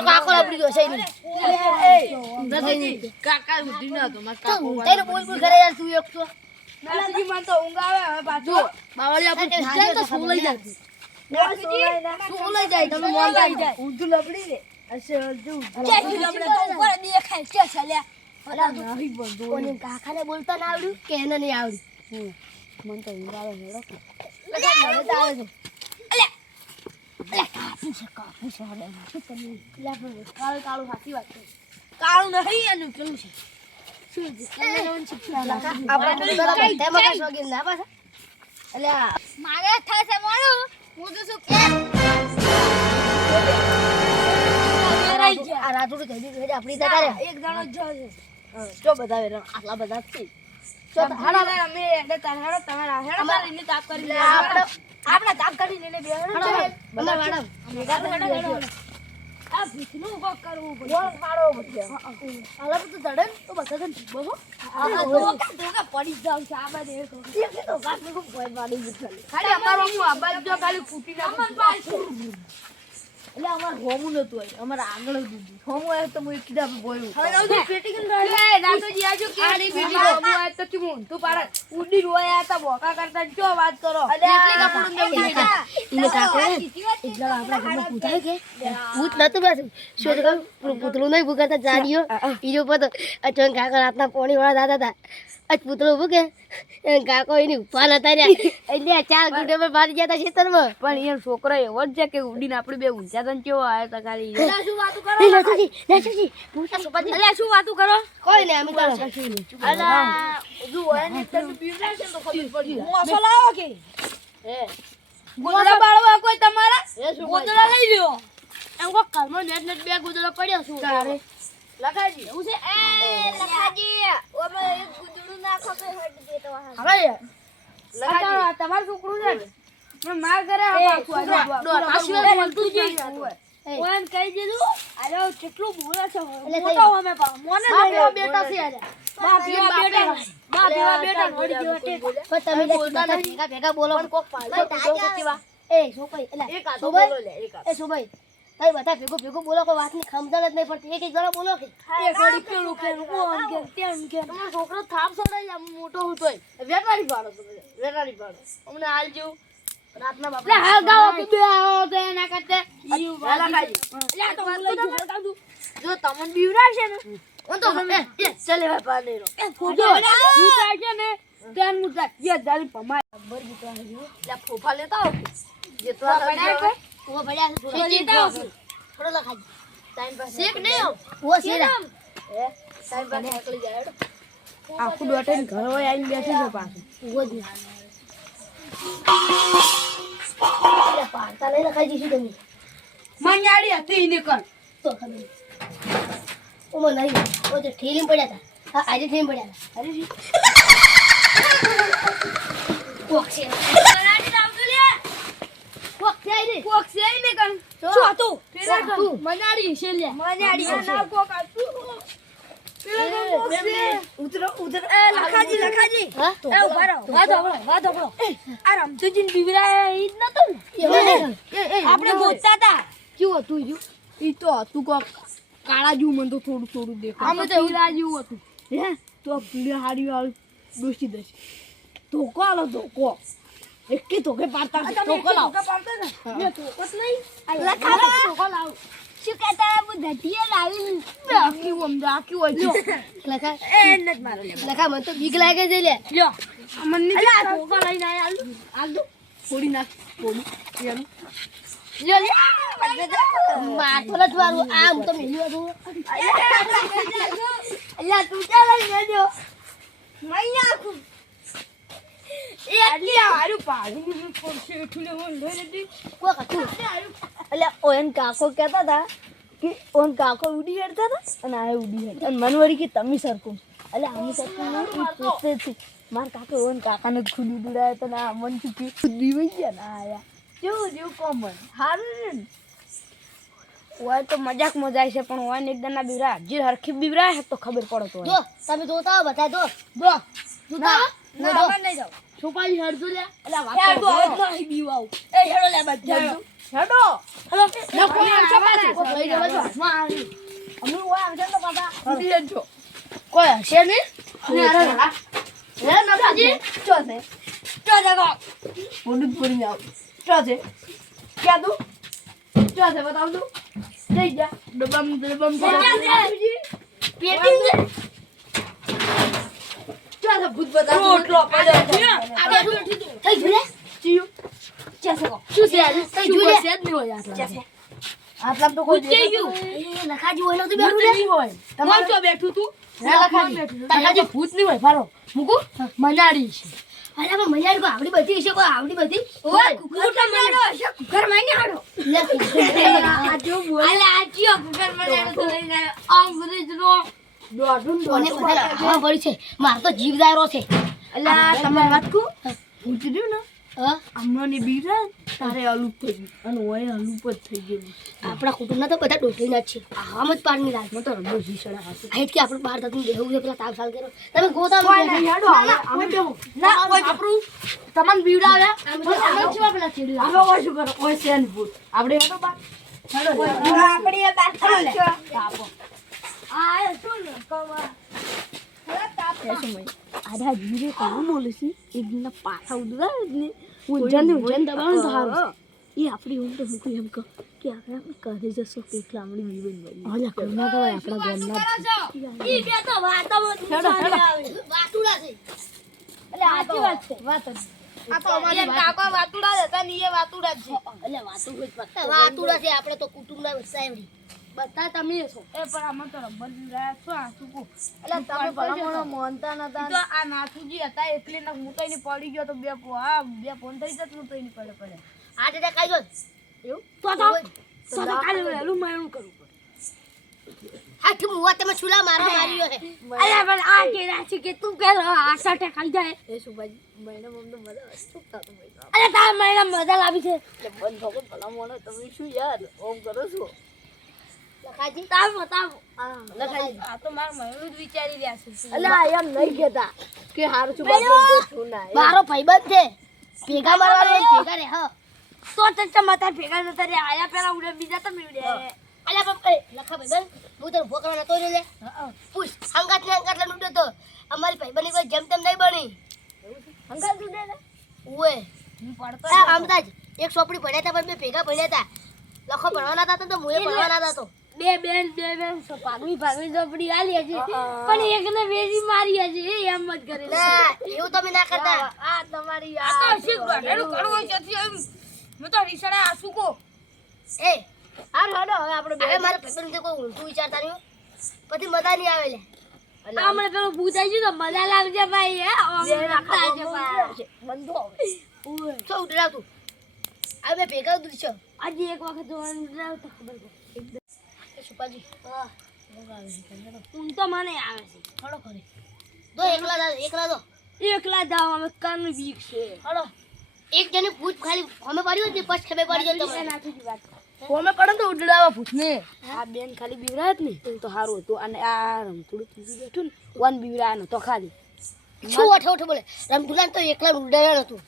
તમારો કાકો આપડી ગયો છે નથી કાકા ઉધી ના તો માર કાકો તને બોલ બોલ કરે યાર તું એક તો નાસજી મને તો ઊંઘ આવે હવે પાછું બાવળિયા પર જાય તો સોલ લઈ જાય સોલ લઈ જાય તમે મોન જાય ઊંધું લબડી લે અસે ઊંધું કે લબડે તો ઉપર દેખાય છે ચાલ્યા ઓલા નહીં બોલ ઓને કાકાને બોલતા ના આવડ્યું કે એને નહીં આવડ્યું મને તો ઊંઘ આવે હેડો મને તો આવે છે અલે કાપુ છે હડે શું તમે લા કાળું કાળું સાચી વાત છે કાળું નહીં એનું પેલું છે શું તમે લોન શીખ્યા આપણે બરાબર તેમાં કઈ શોગીન ના પાછા અલ્યા મારે થાય છે મોડું હું તો શું કે આ રાતુડી કઈ દીધી આપણી જતા રે એક જણો જ છે જો બતાવે આટલા બધા છે તો હાડા અમે એટલે તારા તમારા હેડા મારીને તાપ કરી લે આપણે તાપ કાઢી લઈને બે બધા વાડા ભેગા આ ભીખનું કોક કરવું પડે બોલ પાડો બધે આલા તો દડન તો બધા તને બોલો આ પડી જાવ છે આ બધે તો કાટને ખૂબ ભય પાડી દીધું ખાલી અમારો હું આ બાજુ જો ખાલી ફૂટી ના એટલે અમાર હોમું નતું આઈ અમાર આગળ દીધું હોમું આય તો હું કીધા બોયું હવે નવજી પેટી કન લે નાતોજી આજો કે આની પેટી હોમું આય તો તું તું પાડ ઉડી રોયા હતા બોકા કરતા જો વાત કરો એટલી કપડું દેવું એને કાકો એટલા આપણા ઘરમાં પૂછાય કે પૂછ નતું બસ શું તો પૂતળું નહીં ભૂકાતા જાડીઓ ઈજો પતો અચોન કાકા રાતના પોણી વાળા દાદા હતા અચ પૂતળું ભૂકે કાકો એની ઉભા નતા રહ્યા એટલે ચાર ગુડે પર ભારી જતા ખેતરમાં પણ એ છોકરો એવો જ છે કે ઉડીને આપણે બે ઊંચા તન કેવો આયો તો ખાલી શું વાતું કરો નાચુજી પૂછા સુપાજી અલ્યા શું વાતું કરો કોઈ ને અમે તો અલા જો એને તને બીવરા છે તો ખબર પડી મોસો લાવો કે હે ગોદડા બાળવા કોઈ તમારા એ શું ગોદડા લઈ લ્યો એમ કો કર્મ નેટ નેટ બે ગુદડો પડ્યો શું તારે લખાજી એવું છે એ લખાજી ઓમે એક ગુદડું નાખો તો હટ દે તો હવે લખાજી તમારું છોકરું છે પણ માર કરે આ પાછું આ બોલતું જ ઓન કહી દીધું અરે કેટલું બોલે છે મોટો અમે પા મોને લઈ બેટા છે આજે બાપ એવા બેટા વળી જેવા ટેક પણ તમે બોલતા નથી ભેગા બોલો કોક પાડો તો કેવા એ સોભાઈ એટલે એક આતો બોલો લે એક એ સોભાઈ તઈ બધા ભેગું બોલો કોઈ વાતની સમજણ જ નહીં પડતી એક જણા બોલો કે એક ઘડી પેલું કે ઓન કે તેમ કે તમારો છોકરો થાપ છોડાય મોટો હોતોય વેટાડી પાડો વેટાડી પાડો અમને હાલજો રાતના બાપ લે હાલ ગાવો કે બે આવો તો એના કરતે ઈ વાલા ખાજી લે તો વાત તો જો તમને બીવરા છે ને ઓન તો એ ચલે ભાઈ પાડે રો એ ફોટો ઉતાર છે ને તેન મુતા યે જાલી પમાય બર ગીતવા લે ફોફા લેતા આવો જેટલા પડ્યા કે ઓ ભડ્યા થોડો લેતા આવો થોડો લખાજી ટાઈમ પાસ શેક નહીં ઓ શેરા એ ટાઈમ પાસ નીકળી જાય આખું ડોટેન ઘર હોય આવીને બેઠી છે પાછું ઓ જ એટલે પાડતા નહીં લખાઈ જઈશું તમે મંજાડી હતી નીકળ તો ખબર ઓમાં નહીં ઓ તો ઠેલીમાં પડ્યા હતા હા આજે ઠેલીમાં પડ્યા હતા અરે કોક છે રાજી આવતો લે કોક છે આઈ રે કોક છે ને કણ શું હતું પેલા તું મંજાડી છે લે મંજાડી ના કોક હતું ઉતર એ લખાજી હા એ ઉભા રહો વાદો આ રમતુજી ને બીવરા ઈ જ નતો ને આપણે ગોતતા હતા કેવું હતું ઈ ઈ તો હતું કોક કાળા જેવું મને તો થોડું દેખાય આમ તો પીળા જેવું હતું હે તો પીળા હારી વાળું દોસ્તી દશે ધોકો આલો ધોકો એકે ધોકે પાડતા ધોકો લાવ મેં ધોકો જ નહીં લખાજી ધોકો લાવ શું કહેતા હું ધટીએ લાવી આખી હોય લ્યો લખા એ નત મારો લખા મને તો બીક લાગે છે લે લ્યો મને અલા ધોકો લઈને આલ દો થોડી નાખ થોડી એનું લ્યો માથો જ વાળું આમ તો મેલ્યું હતું અલ્યા તું ચાલ લઈ લ્યો મૈયા આખું એટલી હારું પાડું પડશે એટલું લેવું લઈ લીધી કોક હતું એટલે ઓન કાકો કહેતા હતા કે ઓન કાકો ઉડી હેડતા હતા અને આ ઉડી હેડ અને મન વળી કે તમે સરખું એટલે આમ સરખું એ પોતે છે માર કાકો ઓન કાકાને ખુદ ઉડાય તો ના મન ચૂકી ખુદી વઈ ગયા ના આયા જેવું કોમન હારું ને ઓય તો મજાક મજાય છે પણ ઓય એકદમ ના બીવરા જે હરખી બીવરા હે તો ખબર પડે તો જો તમે જોતા હો બધા જો દો જોતા હો? ના નહીં જાવ છોપાઈ હેડજો લે એટલે હેડો, વાત હવે નહીં બીવાવ એ હેડો લે બધા હેડો હેલો ના કોઈ આવશે પાછું લઈ જવા જો હાથમાં આવી અમે ઓય આવશે તો પાછા ઉડી લેજો કોઈ હશે ને લે નબાજી ચો છે બોલું બોલી આવ ચો છે ક્યાં દઉં ચો છે બતાવ દઉં જઈ જા ડબમ પેટી છે ચાલ ભૂત બતાવ રોટલો પડ્યો આ બેઠું થઈ ગયું ચિયું ચેસે કો શું છે આજે થઈ ગયું છે જ નહીં હોય આટલા આટલા તો કોઈ જઈ ગયું એ લખાજી હોય તો બેઠું નહીં હોય તમાર તો બેઠું તું લખાજી ભૂત નહીં હોય ફારો મુકુ મનાડી છે અરે પણ મનાડી કો આવડી બધી છે કો આવડી બધી ઓય કુકર મનાડો છે કુકર માઈને આડો લે આ જો બોલ અલે આ કયો કુકર મનાડો તો લઈ જાય આમ બધી નો કોને બધા હા પડી છે માર તો જીવદારો છે અલા તમને વાત કહું પૂછી દઉં ને હા અમરોની બીરા તારે અલુપ થઈ ગયું અને ઓય અલુપ જ થઈ ગયું આપણા કુટુંબના તો બધા ડોટીના જ છે આમ જ પારની રાત મત રમો જીસડા હાથ આહિત કે આપણે બહાર થતું દેવું છે પેલા તાવ સાલ કર્યો તમે ગોતા અમે બેહો ના ઓય આપણું તમને બીડા આવ્યા અમે શું પેલા ચીડી અમે ઓય શું કરો ઓય સેન ભૂત આપણે હેડો બા હેડો આપણે એ બાર ખાલે તાપો આ શું ને કવા આધા જીરે કોણ બોલે છે એકના પાછા ઉડરા ને ઉજન દબાણ ધારો એ આપણી ઊંઘ તો મૂકી એમ કહો કે આપણે કરે જશો કે લામડી જીવન ભાઈ અલા કોના દવાય આપણા ગામના ઈ બે તો વાતાવરણ વાતુડા છે એટલે આજી વાત છે આ તો અમારી કાકા વાતુડા હતા ને એ વાતુડા જ છે એટલે વાતુડા છે આપણે તો કુટુંબના વસાયડી બધા તમે છો એ પણ આમાં તો રબર રહ્યા છો આ સુકો એટલે તમે ભલામણો માનતા નતા તો આ નાથુજી હતા એટલે ને હું તો એને પડી ગયો તો બે ફોન થઈ જત હું તો એને પડે આ ડેટા કાઈ ગયો એવું તો કાલે વેલું મારું કરું હાથ મુવા તમે છુલા માર્યો હે અરે પણ આ કે રાશી કે તું કે આ સાટે ખાઈ જાય એ સુભાજી મહિના મમ્મી મજા શું થાતો અરે તાર મહિના મજા લાવી છે બંધ ભગત ભલામણો તમે શું યાર ઓમ કરો છો લખાજી તાવ લખાજી આ તો માર મયુર જ વિચારી રહ્યા છે અલા એમ નહીં કેતા કે હારું છું બાપુ છું ના મારો ભાઈબંધ છે ભેગા મારવાનો ભેગા રે હા તો ચચ્ચા માતા ભેગા નતા રે આયા પેલા ઉડે બીજા તમે ઉડે અલ્યા બાપ લખા ભાઈબંધ હું તને ભોકરા નતો રે પૂછ હંગાત ને હંગાત લન ઉડ્યો તો અમારી ભાઈબંધની કોઈ જેમ તેમ નહીં બની હંગાત ઉડે ને ઓએ હું પડતો આમદાજ એક સોપડી ભણ્યા હતા પણ બે ભેગા ભણ્યા હતા લખો ભણવાના હતા તો મુએ ભણવાના હતા તો બે બેન ભાગવી ચોપડી આલી હજી પણ એકને વેજી મારી હજી એમ જ કરે ના એવું તમે ના કરતા આ તમારી આ તો શીખ ગઢેલું કડવો છે એમ મે તો રીસડા આસુકો એ આ હડો હવે આપણે હવે મારા ભાઈબંધ કોઈ ઊંધું વિચારતા નહીં પછી મજા નહીં આવે લે આમણે પેલું પૂછાઈ ગયું તો મજા લાગશે ભાઈ હે બંધો ઓય તો ઉતરા તું હવે ભેગા દૂધ છે આજે એક વખત જોવાનું ઉતરાવ તો ખબર પડે સુપાજી ઊંઘ તો મને આવે છે હળો કરે દો એકલા દો એકલા જાવ અમે કાનું બીક છે હળો એક જણે ભૂત ખાલી અમે પાડ્યું ને પછી ખબર પડી જાય તમને નાથી વાત કોમે પડે તો ઉડડાવા ભૂતને આ બેન ખાલી બીવરાત ને તો સારું હતું અને આ રમતુડું તીજી બેઠું ને વન બીવરાનો તો ખાલી શું ઓઠો બોલે રામતુલાન તો એકલા ઉડાવ્યા નતું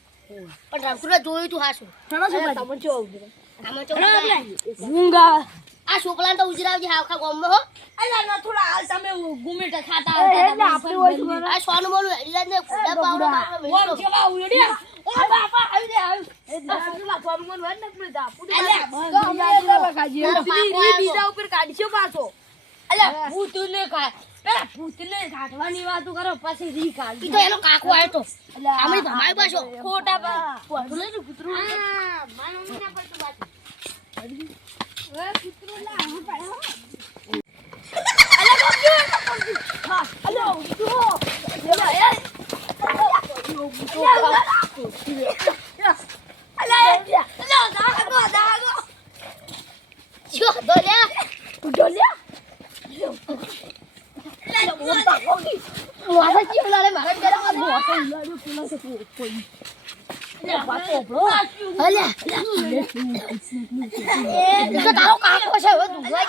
પણ રામતુલા જોયું તું હાસું ઘણો છે તમે જો ઉડરે આમાં તો ઊંઘા આ છોકરાને તો ઉજરાવજે આખા ગામમાં હો અલ્યા ના થોડા હાલ તમે ગુમેટા ખાતા એટલે આપણે હોય આ સોનું મોનું હેડીલા ને ફૂડા પાવડો ઓમ જેવા ઉડ્યા ઓ બાપા આવી દે આવી એ સોનું મોનું હોય ને આપણે પૂરી અલ્યા બીજા ઉપર કાઢશો પાછો અલ્યા ભૂતને કાઢ પેલા ભૂતને કાઢવાની વાતો કરો પછી રી કાઢ ઈ તો એનો કાકો આવ્યો તો આમે ભમાય પાછો ખોટા પા ભૂલે ને કૂતરું હા માનો ના પડતું વાત એ કૂતરું ના હું પાડો તારો કાકો છે હવે દુખવા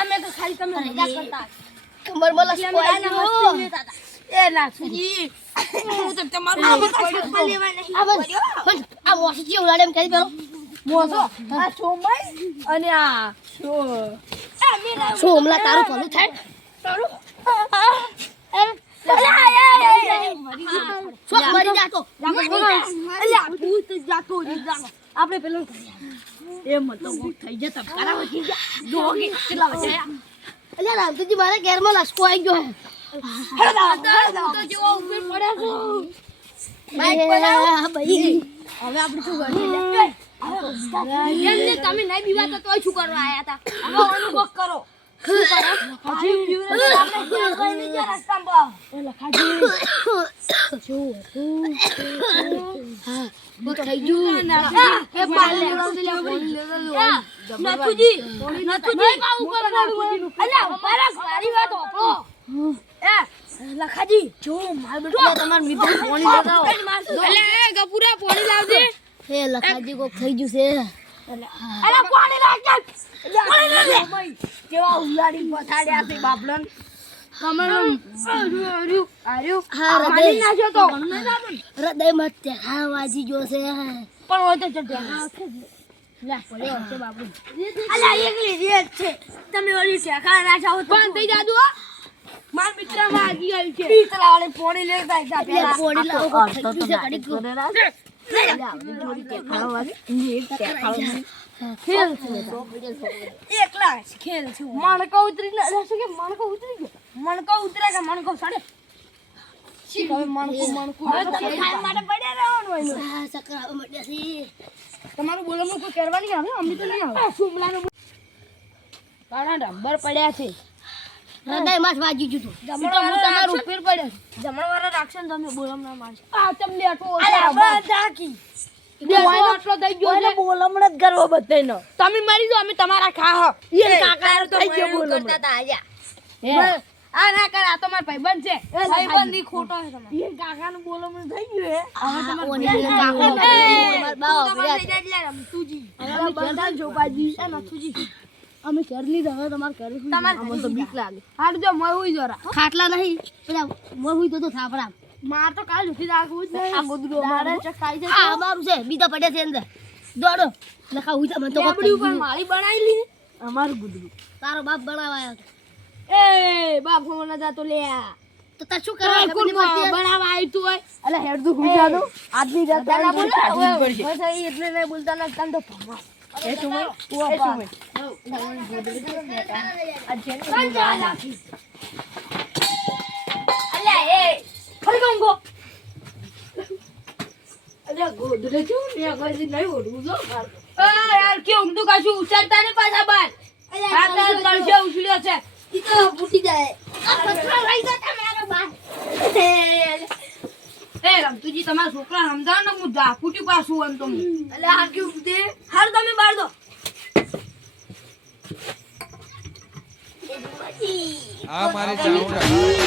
અમે તો ખાલી તમે રજા કરતા કમરમાં લસકો આવી ગયો. એ લાસુજી હું તો તમારું આ મોસી જે ઉલાડે એમ કરી પેલો મોસો આ ચોમાઈ અને આ સોમલા તારું ભલું થાય શોખ મરી જાતો આપણે પેલું એ મતલબ થઈ જતા કરાવ થઈ ગયા દોગી કેટલા બચાયા અલ્યા રામતુજી મારા ઘેરમાં લસકો આવી ગયો તો જેવો ઉપર પડ્યા છો બાઈક પર ભાઈ હવે આપણે શું કરીએ એમને તમે નહીં બીવાતા તોય શું કરવા આયા હતા હવે અનુભવ કરો શું કરો હજી બીવરે આપણે ક્યાં કોઈ નહીં રસ્તા પર લખાજી થઈ ગયું એ પાણી નથુજી અલ્યા અમારા સારી વાત ઓપો એ લખાજી જો માર બેટો તમાર મિત્ર પાણી લગાવો અલ્યા એ ગપુરા પાણી લાવજે હે લખાજી કોક થઈ ગયું છે અલ્યા પાણી લાવ પાણી લાવ કેવા ઉલાડી પથાડ્યા છે બાપડન કમરમ આર્યું હા પાણી નાખ્યો તો હૃદયમાં ત્યાં વાજી ગયો છે પણ હોય તો ચડ્યા લે પડ્યો છે બાપુ અલ્યા એકલી રેત છે તમે ઓલી ઠેકા રાખાઓ તો બંધ થઈ જાદુ માર મિત્ર માં આજી આવી છે પીતરા વાળે પોણી લેતા જા પેલા પોણી લાવો કોક થઈ ગયું છે કડીક એકલા ખેલ છે મણકો ઉતરી ના શું કે મણકો ઉતરી ગયો મણકો ઉતરે કે મણકો સડે શી હવે મણકો ખાવા માટે પડ્યા રહેવાનું હોય હા સકરા મડ્યા છે તમારું બોલવાનું કોઈ કરવાની આવે અમને તો નહીં આવે સુમલાનો કાણા ડંબર પડ્યા છે હૃદયમાં જ વાજી ગયું તમારું ઉપર પડ્યો જમણવાળા રાખશે ને તમે બોલમણા મારશે આ તમને આટલો ધાકી આટલો થઈ ગયો છે બોલમણા જ કરવો બધાયનો તમે મરી જાઓ અમે તમારા ખાહ એ કાકા તો થઈ ગયો બોલમણા કરતા તા આજા આ ના કર આ તો માર ભાઈબંધ છે ભાઈબંધ ની ખોટો છે તમારો એ કાકાનું બોલમણું થઈ ગયું હે અમે ઘર ની હવે તમારે ઘરે તમારે તો બીક લાગે હારું જો મોય હુઈ જરા ખાટલા નહીં પેલા મોર હુઈ તો થાપડા માર તો કાલ ઉઠી રાખવું જ નહીં આ ગોદડું દાડે અમારું ચકાઈ આ અમારું છે બીજા પડ્યા છે અંદર દોડો લખા હુઈ તો મને તો લેબડી ઉપર માળી બનાવી લી અમારું ગુદડું તારો બાપ બનાવાયો એ બાપ મને જાતો લે તો તા શું કરવા કોણ બનાવવા આવી તું હોય અલે હેડ દુ હુઈ જાનો આદમી જાતા ના બોલ બસ એટલે નહીં બોલતા ના તન તો ભમા એ તું ભાઈ એ તું ભાઈ અલ્યા એ ફરી ગંગો અલ્યા ગોદરે જો ને કોઈ નહીં ઓડું જો યાર કે ઊંધું કાશું ઉછળતા ને પાછા બાર આ તો તળશે ઉછળ્યો છે ઈ તો ફૂટી જાય આ પથરા લઈ જતા મારો બાર એ રમતુજી તમારા છોકરા સમજાવ ને હું ઝાકુટી પાછું આમ તો એટલે આ કેવું દે હાર તમે બાર દો આ મારી ચાઉંડા